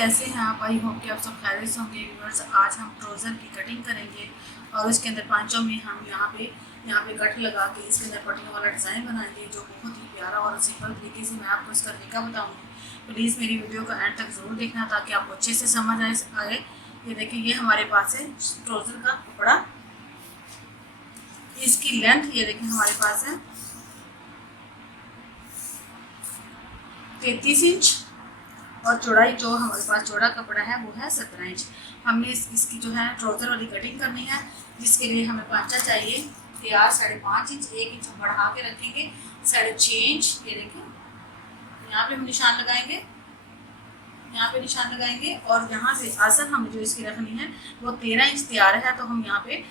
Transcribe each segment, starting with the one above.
कैसे हैं आप? आई होप कि आप सब खैरियत से होंगे। व्यूअर्स, आज हम ट्राउज़र की कटिंग करेंगे और उसके अंदर पांचों में हम यहाँ पे कट लगा के इसके अंदर पट्टियों वाला डिज़ाइन बनाएंगे, जो बहुत ही प्यारा और सिंपल तरीके से मैं आपको इसका तरीका बताऊँगी। प्लीज़ मेरी वीडियो को एंड तक ज़रूर देखना ताकि आपको अच्छे से समझ आए। ये देखिए, ये हमारे पास है ट्राउज़र का कपड़ा। इसकी लेंथ ये देखिए हमारे पास है 33 इंच और चौड़ाई जो हमारे पास चौड़ा कपड़ा है वो है 17 इंच। हमने इसकी जो है ट्राउज़र वाली कटिंग करनी है, जिसके लिए हमें पांचा चाहिए तैयार 5.5 इंच। 1 इंच हम बढ़ा के रखेंगे, 6.5 इंच। ये देखिए, यहाँ पे हम निशान लगाएंगे, यहाँ पे निशान लगाएंगे और यहाँ से आसन हमें जो इसकी रखनी है वो 13 इंच तैयार है, तो हम यहाँ पे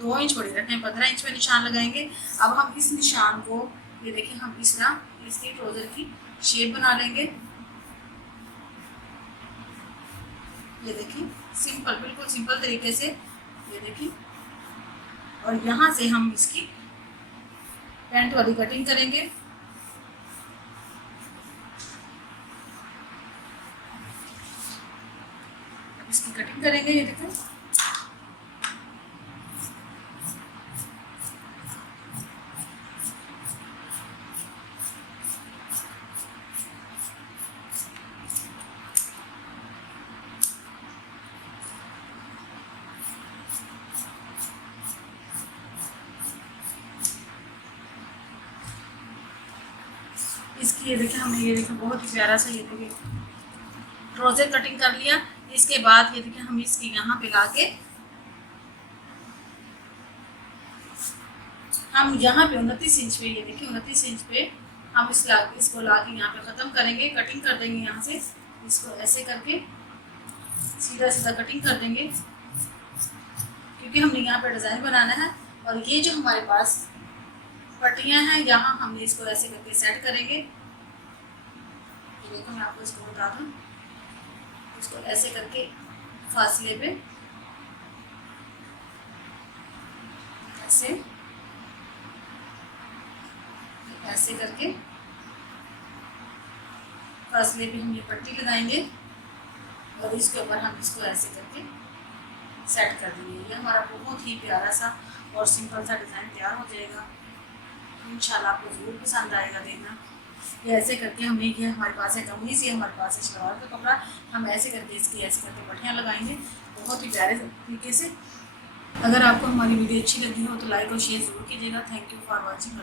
2 इंच बड़ी रखें, 15 इंच पे निशान लगाएंगे। अब हम इस निशान को ये देखिए हम इस तरह इसकी ट्राउज़र की शेप बना लेंगे। ये देखिए, सिंपल, बिल्कुल सिंपल तरीके से। ये देखिए, और यहाँ से हम इसकी पैंट वाली कटिंग करेंगे। इसकी कटिंग करेंगे, ये देखिए। इसकी ये देखिए, हमने ये देखिए बहुत ही प्यारा सा ये देखिए ट्राउज़र कटिंग कर लिया। इसके बाद ये देखिए हम इसकी यहाँ पे लाके हम यहाँ पे 29 इंच पे, ये देखिए 29 इंच पे हम इसको लाके यहाँ पे ख़त्म करेंगे। कटिंग कर देंगे यहाँ से, इसको ऐसे करके सीधा सीधा कटिंग कर देंगे, क्योंकि हमने यहाँ पे डिज़ाइन बनाना है। और ये जो हमारे पास पट्टियाँ हैं, यहाँ हमने इसको ऐसे करके सेट करेंगे। देखो, मैं आपको इसको बता दूँ, इसको ऐसे करके फासले पे ऐसे करके फासले पे हम ये पट्टी लगाएंगे और इसके ऊपर हम इसको ऐसे करके सेट कर देंगे। ये हमारा बहुत ही प्यारा सा और सिंपल सा डिज़ाइन तैयार हो जाएगा। इंशाल्लाह आपको ज़रूर पसंद आएगा। देखना, ये ऐसे करके हमने, ये हमारे पास है कमीज़, ये हमारे पास है शलवार का कपड़ा। हम ऐसे करके इसकी ऐसे करके पट्टियाँ लगाएंगे बहुत ही प्यारे तरीके से। अगर आपको हमारी वीडियो अच्छी लगी हो तो लाइक और शेयर ज़रूर कीजिएगा। Thank you for watching.